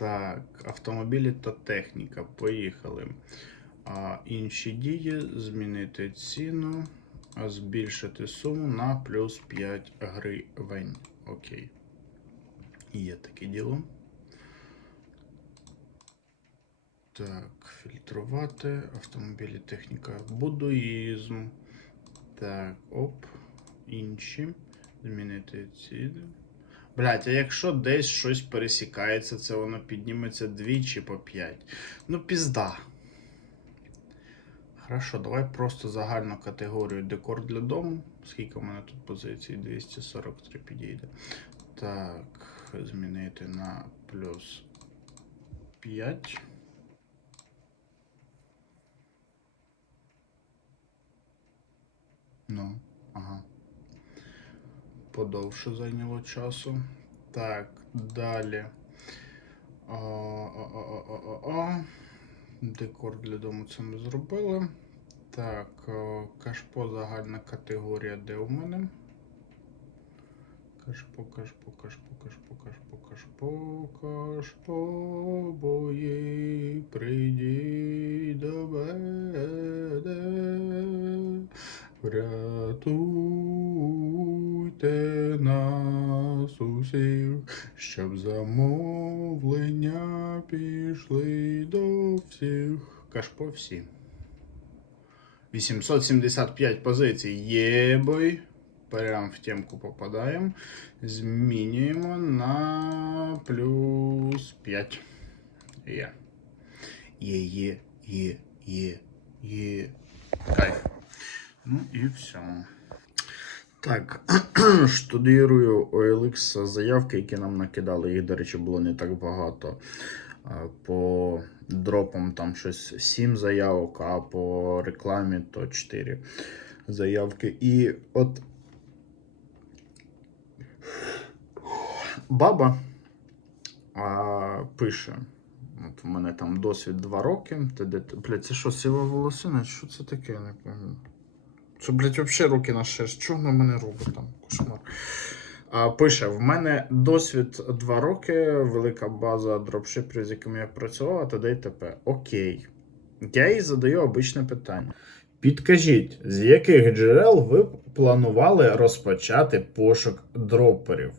Так, автомобілі та техніка. Поїхали. А, інші дії змінити ціну, збільшити суму на плюс 5 гривень. Окей. Є таке діло. Так, фільтрувати. Автомобілі, техніка, будуїзм. Так, оп. Інші. Змінити ці. Блять, а якщо десь щось пересікається, це воно підніметься двічі по 5. Ну, пізда. Хорошо, давай просто загальну категорію декор для дому. Скільки в мене тут позицій? 243 підійде. Так, змінити на плюс 5. Ну. Подовше зайняло часу. Так, далі. А, а, а, а, а. Декор для дому це ми зробили. Так, о, кашпо загальна категорія, де у мене? Кашпо, кашпо, кашпо, кашпо, кашпо, кашпо, кашпо, бої, прийди до мене, врятуйте нас усіх, щоб замовлення пішли до всіх. Кашпо всі. 875 позицій. Єбой. Прям в темку попадаємо. Змінюємо на плюс 5. Є. Є, є, є, є, є. Кайф. Ну і все. Так, штудірую OLX заявки, які нам накидали. Їх, до речі, було не так багато. По дропам там щось 7 заявок, а по рекламі то 4 заявки. І от баба а, пише. От у мене там досвід 2 роки. Блядь, це що, сила волосина? Що це таке? Я не пам'ятаю. Це, блядь, взагалі руки на шерсть. Чого вона мене робить там? Кошмар. А, пише: в мене досвід 2 роки, велика база дропшиперів, з якими я працював, т.д. і т.п. Окей. Я їй задаю обичне питання. Підкажіть, з яких джерел ви планували розпочати пошук дроперів?